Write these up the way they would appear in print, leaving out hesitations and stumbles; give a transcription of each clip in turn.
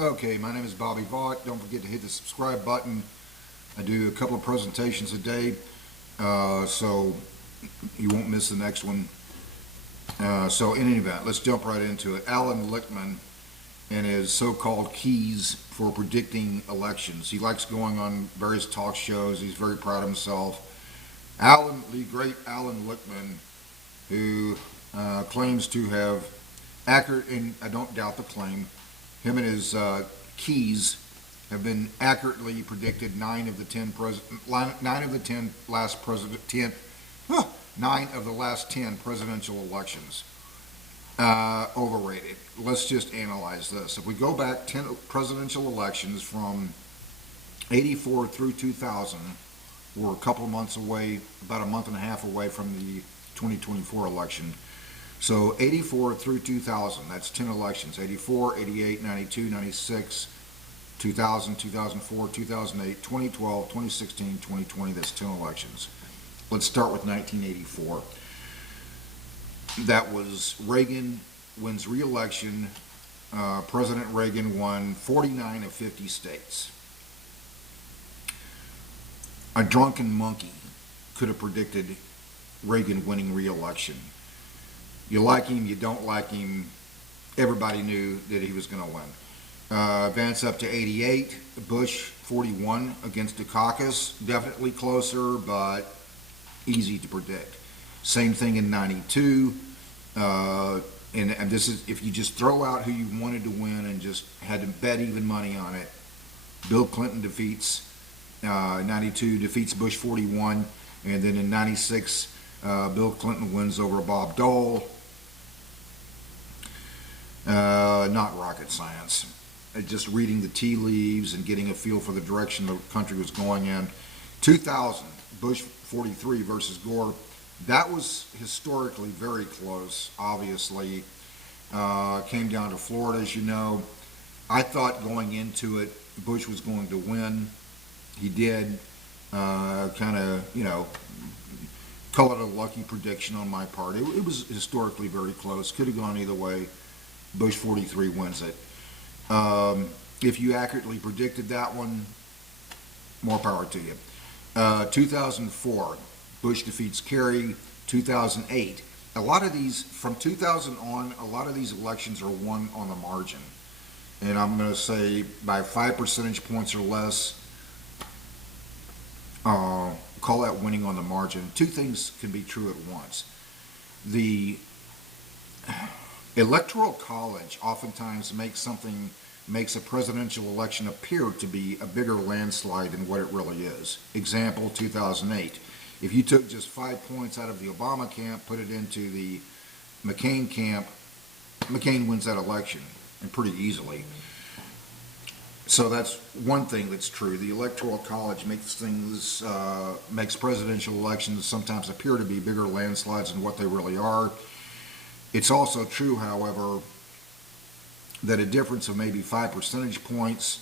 Okay, my name is Bobby Vaught. Don't forget to hit the subscribe button. I do a couple of presentations a day, so you won't miss the next one. So in any event, let's jump right into it. Allan Lichtman and his so-called keys for predicting elections. He likes going on various talk shows. He's very proud of himself. The great Allan Lichtman, who claims to have accurate, and I don't doubt the claim, him and his keys have been accurately predicted 9 of the 10 last 10 presidential elections. Overrated. Let's just analyze this. If we go back 10 presidential elections from 84 through 2000, we're a couple of months away, about a month and a half away from the 2024 election. So 84 through 2000, that's 10 elections. 84, 88, 92, 96, 2000, 2004, 2008, 2012, 2016, 2020, that's 10 elections. Let's start with 1984. That was Reagan wins re-election. President Reagan won 49 of 50 states. A drunken monkey could have predicted Reagan winning re-election. You like him, you don't like him, everybody knew that he was going to win. Advance up to 88, Bush 41 against Dukakis, definitely closer, but easy to predict. Same thing in 92, and this is if you just throw out who you wanted to win and just had to bet even money on it. Bill Clinton defeats 92, defeats Bush 41, and then in 96, Bill Clinton wins over Bob Dole. Not rocket science. Just reading the tea leaves and getting a feel for the direction the country was going in. 2000, Bush 43 versus Gore. That was historically very close, obviously. Came down to Florida, as you know. I thought going into it, Bush was going to win. He did. Kind of, call it a lucky prediction on my part. It was historically very close. Could have gone either way. Bush 43 wins it. If you accurately predicted that one, more power to you. 2004, Bush defeats Kerry. 2008, a lot of these, from 2000 on, a lot of these elections are won on the margin. And I'm going to say by 5 percentage points or less, call that winning on the margin. Two things can be true at once. The Electoral College oftentimes makes a presidential election appear to be a bigger landslide than what it really is. Example, 2008. If you took just 5 points out of the Obama camp, put it into the McCain camp, McCain wins that election, and pretty easily. So that's one thing that's true. The Electoral College makes presidential elections sometimes appear to be bigger landslides than what they really are. It's also true, however, that a difference of maybe 5 percentage points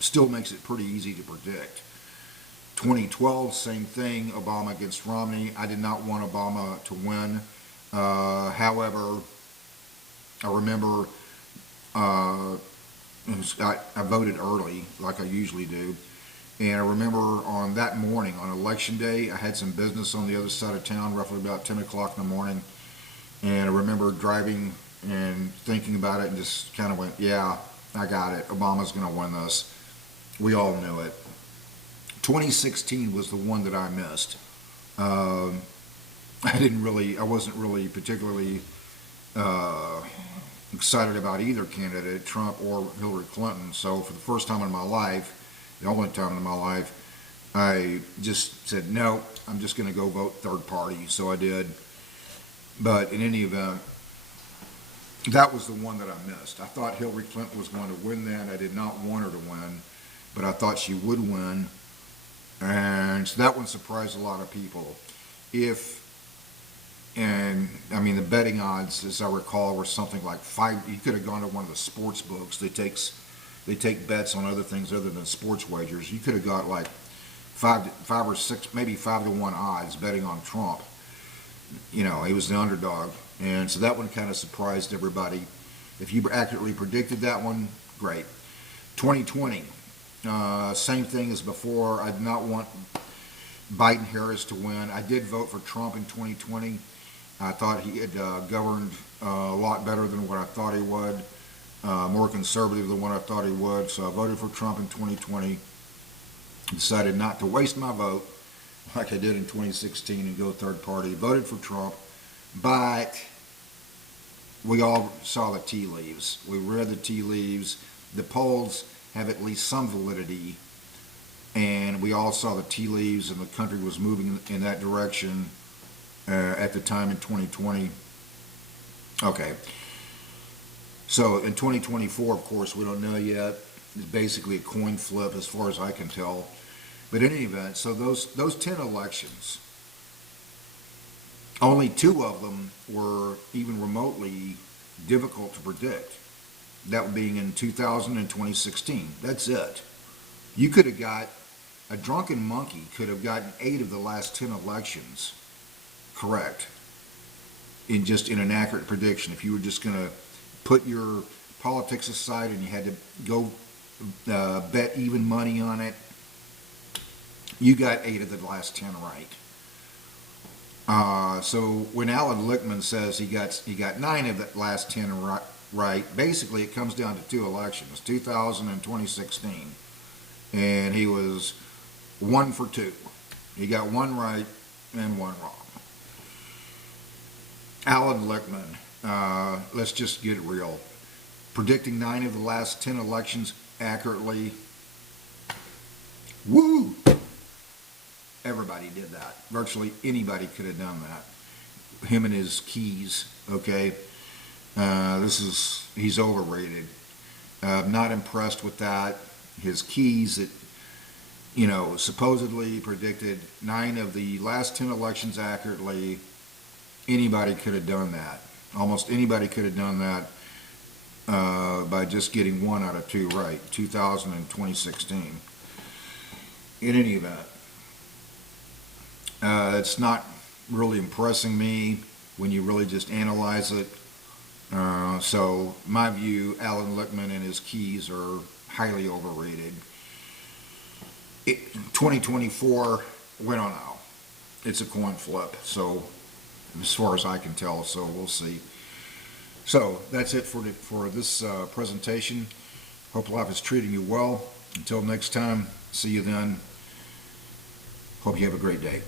still makes it pretty easy to predict. 2012, same thing, Obama against Romney. I did not want Obama to win. However, I remember I voted early, like I usually do. And I remember on that morning, on election day, I had some business on the other side of town, roughly about 10 o'clock in the morning. And I remember driving and thinking about it and just kind of went, yeah, I got it. Obama's going to win this. We all knew it. 2016 was the one that I missed. I wasn't really particularly excited about either candidate, Trump or Hillary Clinton. So for the first time in my life, the only time in my life, I just said, no, I'm just going to go vote third party. So I did. But in any event, that was the one that I missed. I thought Hillary Clinton was going to win that. I did not want her to win, but I thought she would win. And so that one surprised a lot of people. The betting odds, as I recall, were something like 5. You could have gone to one of the sports books. They take bets on other things other than sports wagers. You could have got like 5 or 6, maybe 5 to 1 odds betting on Trump. He was the underdog. And so that one kind of surprised everybody. If you accurately predicted that one, Great. 2020, same thing as before. I did not want Biden-Harris to win. I did vote for Trump in 2020. I thought he had governed a lot better than what I thought he would, more conservative than what I thought he would. So I voted for Trump in 2020. Decided not to waste my vote like I did in 2016 and go third party. Voted for Trump, but we all saw the tea leaves. We read the tea leaves. The polls have at least some validity, and we all saw the tea leaves, and the country was moving in that direction at the time in 2020. Okay. So in 2024, of course, we don't know yet. It's basically a coin flip as far as I can tell. But in any event, so those 10 elections, only 2 of them were even remotely difficult to predict. That being in 2000 and 2016. That's it. You could have got, a drunken monkey could have gotten 8 of the last 10 elections correct in an accurate prediction. If you were just going to put your politics aside and you had to go bet even money on it, you got 8 of the last 10 right. So when Allan Lichtman says he got 9 of the last 10 right, basically it comes down to 2 elections, 2000 and 2016, and he was 1 for 2. He got 1 right and 1 wrong. Allan Lichtman, let's just get real. Predicting 9 of the last 10 elections accurately. Woo! Everybody did that. Virtually anybody could have done that. Him and his keys, okay? He's overrated. Not impressed with that. His keys that, supposedly predicted 9 of the last 10 elections accurately. Anybody could have done that. Almost anybody could have done that by just getting 1 out of 2 right, 2000 and 2016. In any event, it's not really impressing me when you really just analyze it. So my view, Allan Lichtman and his keys are highly overrated. 2024, we don't know. It's a coin flip, so as far as I can tell, so we'll see. So that's it for this presentation. Hope life is treating you well. Until next time, see you then. Hope you have a great day.